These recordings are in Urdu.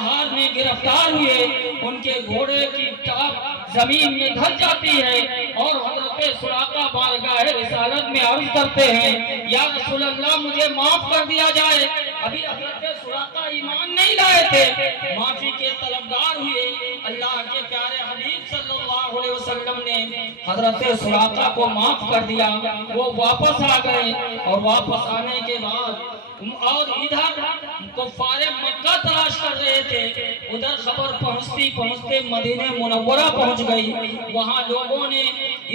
پہاڑ میں گرفتار ہوئے، ان کے گھوڑے کی ٹانگ زمین میں دھس جاتی ہے اور حضرت سراقہ بارگاہ رسالت میں عرض کرتے ہیں یا رسول اللہ مجھے معاف کر دیا جائے۔ ابھی حضرت سراقہ ایمان نہیں لائے تھے، معافی کے طلبگار ہوئے۔ اللہ کے پیارے حبیب صلی اللہ علیہ وسلم نے حضرت سراقہ کو معاف کر دیا، وہ واپس آ گئے اور واپس آنے کے بعد اور ادھر کفار مکہ تلاش کر رہے تھے، ادھر خبر پہنچتے مدینہ منورہ پہنچ گئی۔ وہاں لوگوں نے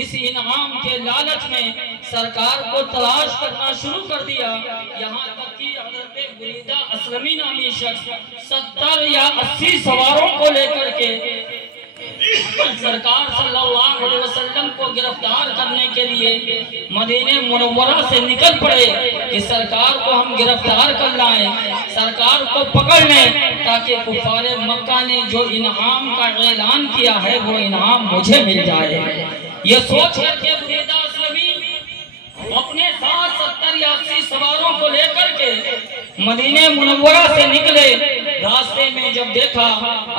اس انعام کے لالچ میں سرکار کو تلاش کرنا شروع کر دیا، یہاں تک کہ حضرت بریدہ اسلمی نامی شخص 70 یا 80 سواروں کو لے کر کے سرکار صلی اللہ علیہ وسلم کو گرفتار کرنے کے لیے مدینہ منورہ سے نکل پڑے کہ سرکار کو ہم گرفتار کر لائیں، سرکار کو پکڑ لیں تاکہ کفار مکہ نے جو انعام کا اعلان کیا ہے وہ انعام مجھے مل جائے۔ یہ سوچ کر کے بریدہ اسلمی اپنے ساتھ 70 یا 80 سواروں کو لے کر کے مدینہ منورہ سے نکلے۔ راستے میں جب دیکھا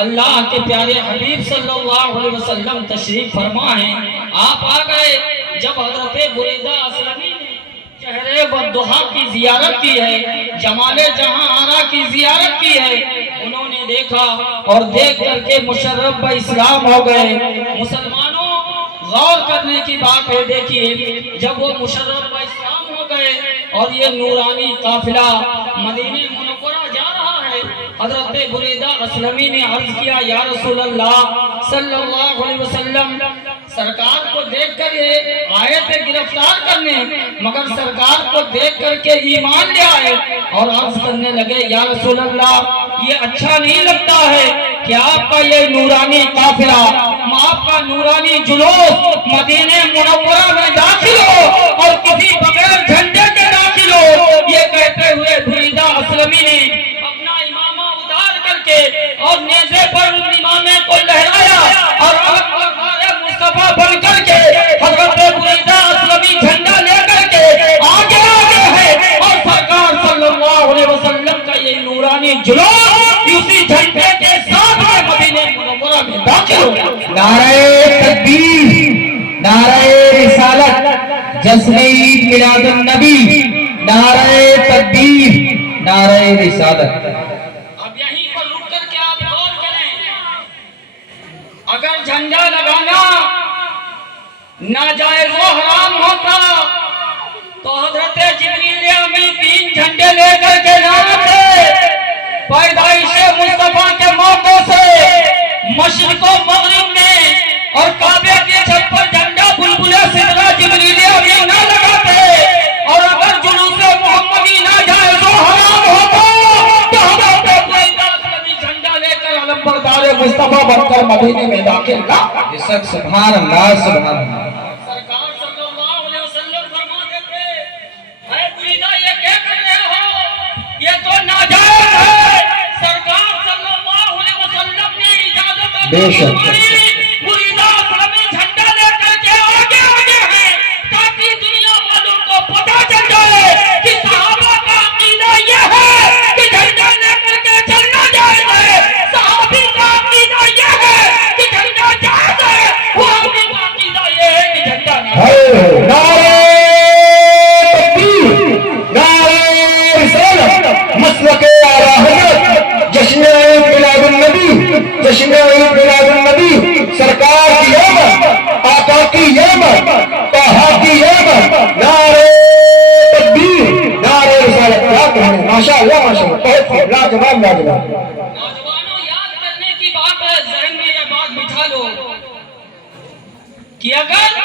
اللہ کے پیارے حبیب صلی اللہ علیہ وسلم تشریف فرما ہیں، آپ آ گئے۔ جب حضرت بریدہ اسلمی نے چہرے والضحیٰ کی زیارت کی ہے، جمال جہاں آرا کی زیارت کی ہے، انہوں نے دیکھا اور دیکھ کر کے مشرف اسلام ہو گئے۔ مسلمانوں غور کرنے کی بات ہے، دیکھیے جب وہ مشرف اسلام ہو گئے اور یہ نورانی قافلہ مدینہ منورہ جا رہا ہے، حضرت بریدہ اسلمی نے عرض کیا یا رسول اللہ صلی اللہ علیہ وسلم سرکار کو دیکھ کر یہ آئے تھے گرفتار کرنے، مگر سرکار کو دیکھ کر کے ایمان لے آئے اور عرض کرنے لگے یا رسول اللہ یہ اچھا نہیں لگتا ہے کہ آپ کا یہ نورانی قافلہ، آپ کا نورانی جلوس مدینہ منورہ میں داخل ہو اور کسی بغیر جھنڈے کے داخل ہو۔ یہ کہتے ہوئے بریدہ اسلمی نے اپنا امامہ اتار کر کے اور نیزے پر امامے کو لہرایا اور مصطفیٰ بن کر کے حضرت بریدہ اسلمی جھنڈا لے کر کے آگے ہے اور سرکار صلی اللہ علیہ وسلم کا یہ نورانی جلوس اسی جھنڈے کے ساتھ مدینہ منورہ میں داخل ہو گیا۔ نعرہ تکبیر، نعرہ رسالت، جشن عید میلاد النبی، نعرہ تکبیر، نعرہ رسالت۔ اب یہیں پر رک کر کے آپ غور کریں، اگر جھنڈا لگانا ناجائز و حرام ہوتا تو حضرت جبریل امین 3 جھنڈے لے کر کے نہ آتے۔ پیدائش مصطفیٰ کے موقع سے مشرق و مغرب میں اور کعبے کی چھت پر جھنڈا بلبل سدرہ جبریل امین نہ لگاتے، اور اگر جلوس محمدی ناجائز و حرام ہوتا تو حضرت بریدہ اسلمی جھنڈا لے کر علمبردار مصطفیٰ بن کر مدینے میں داخل نہ۔ سبحان اللہ، سبحان اللہ۔ سرکار صلی اللہ علیہ وسلم فرما دیتے اے بریدہ یہ کیا کر رہے ہو، یہ تو ناجائز ہے۔ سرکار صلی اللہ علیہ وسلم نے اجازت بے شک بریدہ اسلمی جھنڈا لے کر کے آگے ہیں تاکہ دنیا والوں کو پتہ چل جائے کہ صحابہ کا عقیدہ یہ ہے کہ جھنڈا لے کر کے چلنا جائز ہے، صحابی کا عقیدہ یہ ہے کہ جھنڈا جائز ہے، وہ آدمی کا عقیدہ یہ ہے کہ جھنڈا ناجائز ہے۔ نعرہ تکبیر، نعرہ رسالت، مسلک اعلیٰ حضرت، جشن عید میلاد النبی، جشن عید میلاد النبی، سرکار کی آمد، آقا کی آمد، طہا کی آمد، نعرہ تکبیر، نعرہ رسالت۔ کیا کہنے، ماشاءاللہ ماشاءاللہ، بہت خوب، لاجواب لاجواب۔ نوجوانوں یاد کرنے کی بات ہے، ذہن میں یہ بات بٹھا لو کہ اگر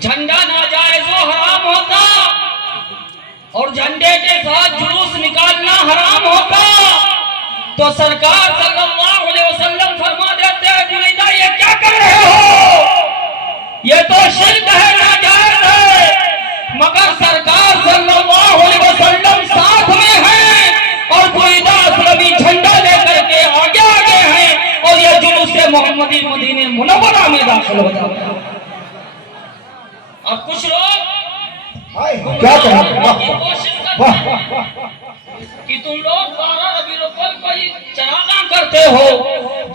جھنڈا ناجائز و حرام ہوتا اور جھنڈے کے ساتھ جلوس نکالنا حرام ہوتا تو سرکار صلی اللہ علیہ وسلم فرما دیتے ہیں بریدہ یہ کیا کر رہے ہو، یہ تو شرک ہے، ناجائز ہے، مگر سرکار صلی اللہ علیہ وسلم ساتھ میں ہیں اور بریدہ اسلمی جھنڈا لے کر کے آگے ہیں اور یہ جلوس محمدی مدینہ منورہ میں داخل ہو جاتا ہے۔ اب کچھ لوگ کیا کہنا، کوشش کرتے ہیں کہ تم لوگ 12 ربیع الاول کو ہی چراغ کرتے ہو,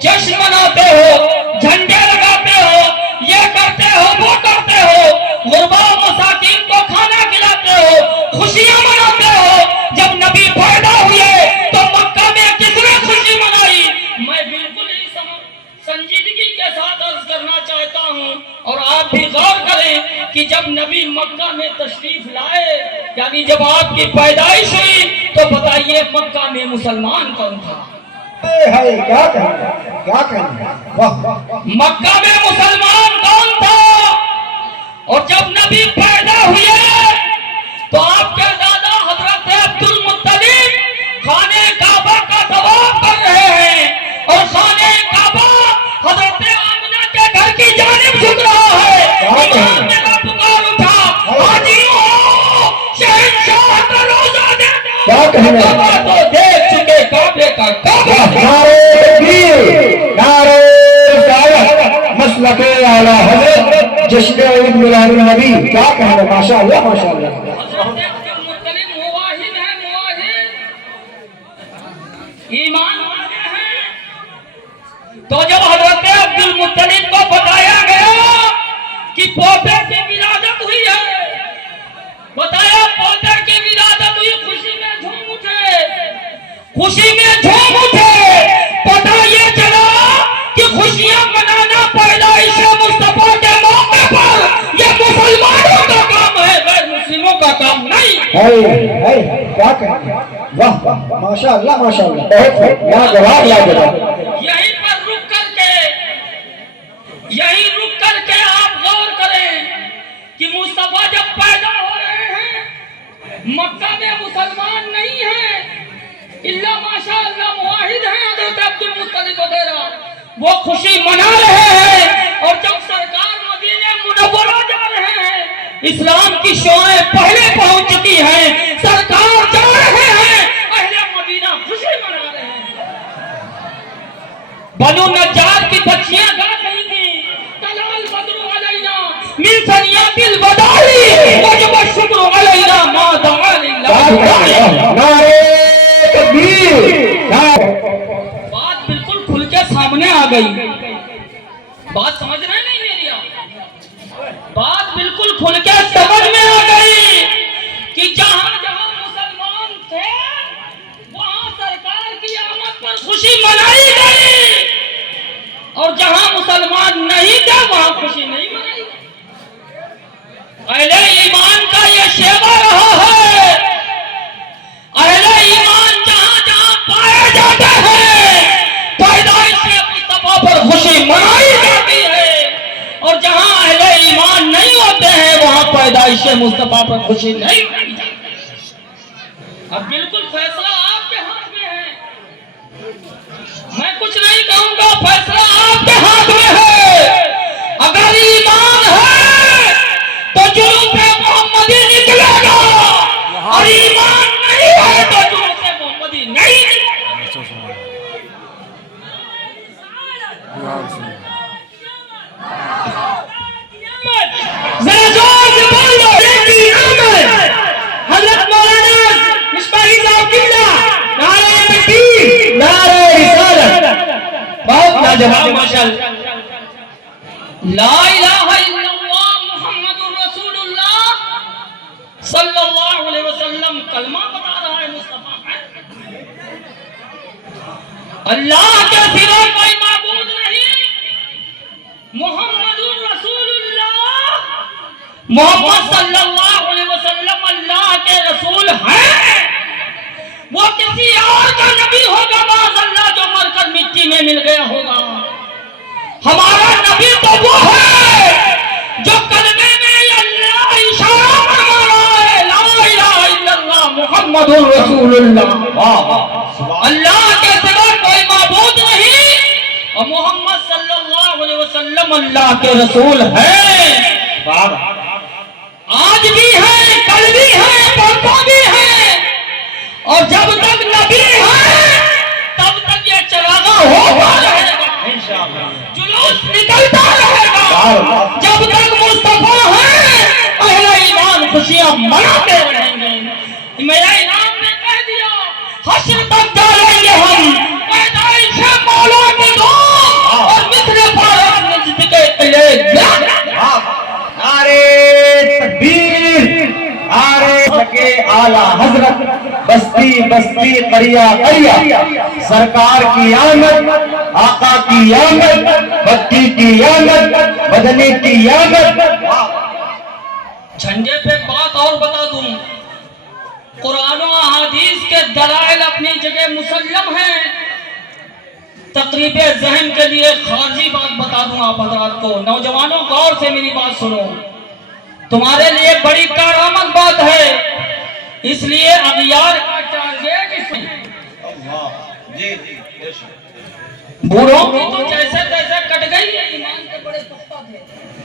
جشن مناتے ہو, جھنڈے لگاتے ہو, یہ کرتے ہو وہ کرتے ہو, غربا مساکین کو کھانا کھلاتے ہو, خوشیاں مناتے ہو. جب نبی پیدا ہوئے تو مکہ میں کس نے خوشی منائی؟ میں بالکل ہی سنجیدگی کے ساتھ عرض کرنا چاہتا ہوں اور آپ بھی غور کریں کہ جب نبی مکہ میں تشریف لائے, یعنی جب آپ کی پیدائش ہوئی, تو بتائیے مکہ میں مسلمان کون تھا؟ کیا کہیں مکہ میں مسلمان کون تھا؟ اور جب نبی پیدا ہوئے تو آپ کے دادا حضرت عبد المطلب خانہ کعبہ کا طواف کر رہے ہیں, اور خانہ کعبہ حضرت آمنہ کے گھر کی جانب جھک رہا ہے. امام نے پکار اٹھا, حاجیوں شہنشاہ کا روزہ دے دو. کعبہ تو دیکھ چکے کعبے کا کعبہ. نعرے تکبیر, نعرے رسالت, مسلک اعلی حضرت جشن عید میلاد النبی. کیا کہنا, ماشاء اللہ ماشاء اللہ. حضرت عبد المطلب مواحد ہیں, مواحد ایمان والے ہیں. تو جب حضرت عبد المطلب کو بتایا گیا کہ پوتے کی ولادت ہوئی ہے, بتایا پوتے کی ولادت ہوئی, خوشی میں جھوم اٹھے, خوشی میں جھوم اٹھے. پتہ یہ چلا کہ خوشیاں منانا پیدائش مصطفیٰ کے موقع پر یہ مسلمانوں کا کام ہے, غیر مسلموں کا کام نہیں. کیا کہیں, واہ ماشاء اللہ ماشاء اللہ, بہت لاجواب لاجواب. یہیں پر رک کر کے آپ غور کریں کہ مصطفیٰ جب پیدا ہو رہے ہیں مکہ میں مسلمان نہیں ہیں, اللہ ماشاء اللہ مواحد ہیں حضرت عبد المطلب وغیرہ, وہ خوشی منا رہے ہیں. اور جب سرکار مدینہ منورہ جا رہے ہیں, اسلام کی شعائیں پہلے پہنچ چکی ہیں, سرکار جا رہے ہیں, اہل مدینہ خوشی منا رہے ہیں. بنو نجار کی بچیاں گا رہی تھیں, طلال بدر علینا من ثنیات الوداع وجب الشکر علینا ما دعا للہ. نعرے تکبیر. بات بالکل کھل کے سامنے آ گئی. بات سمجھ رہے نہیں میری آپ؟ بات بالکل کھل کے سمجھ میں آ گئی کہ جہاں جہاں مسلمان تھے وہاں سرکار کی آمد پر خوشی منائی گئی, اور جہاں مسلمان نہیں تھے وہاں خوشی نہیں منائی گئی. اہل ایمان کا یہ شیوا رہا ہے. اہل ایمان جہاں جہاں پائے جاتے ہیں پیدائش مصطفیٰ پر خوشی منائی جاتی ہے, اور جہاں اہل ایمان نہیں ہوتے ہیں وہاں پیدائش مصطفیٰ پر خوشی نہیں منائی جاتی. اب بالکل فیصلہ آپ کے ہاتھ میں ہے, میں کچھ نہیں کہوں گا, فیصلہ آپ کے ہاتھ میں ہے. اگر ایمان ہے تو جلوس محمدی نکلے گا, اور ایمان نہیں ہے تو جلوس محمدی نہیں نکلے گا. ذرا زور سے بولو, حضرت مولانا مصباحی صاحب قبلہ, نعرہ تکبیر, نعرے رسالت. بہت لاجواب ماشاءاللہ. لا الہ الا اللہ محمد رسول اللہ صلی اللہ علیہ وسلم کلمہ بتا رہا ہے مصطفیٰ ہے. اللہ کے سوا کوئی معبود نہیں, محمد رسول اللہ, محمد صلی اللہ علیہ وسلم اللہ کے رسول ہیں. وہ کسی اور کا نبی ہوگا معاذ اللہ جو مر کر مٹی میں مل گیا ہوگا. ہمارا نبی تو وہ ہے جو کلمے میں اللہ اشارہ فرما رہا ہے, لا الہ الا اللہ محمد رسول اللہ. اللہ کے سوا کوئی معبود نہیں, اور محمد صلی اللہ علیہ وسلم اللہ کے رسول ہیں. آج بھی ہیں, کل بھی ہیں, پرسوں بھی ہیں, اور جب تک نبی ہے تب تک یہ چراغاں ہوتا رہے گا, جلوس نکلتا رہے گا. جب تک مصطفیٰ ہے اہل ایمان خوشیاں مناتے رہیں گے. میرا امام نے کہہ دیا حشر تک ڈالیں گے ہم پیدائش حضرت، بستی بستی قریہ قریہ، سرکار کی آمد، آقا کی آمد، بتی کی آمد، مدنی کی آمد۔ جھنڈے پہ بات اور بتا دوں، قرآن و احادیث کے دلائل اپنی جگہ مسلم ہیں، تقریب ذہن کے لیے خارجی بات بتا دوں آپ حضرات کو۔ نوجوانوں غور سے میری بات سنو، تمہارے لیے بڑی کارآمد بات ہے، اس لیے اغیار کا ٹارگیٹ اس میں بوڑھوں کی تو جیسے تیسے کٹ گئی ہے،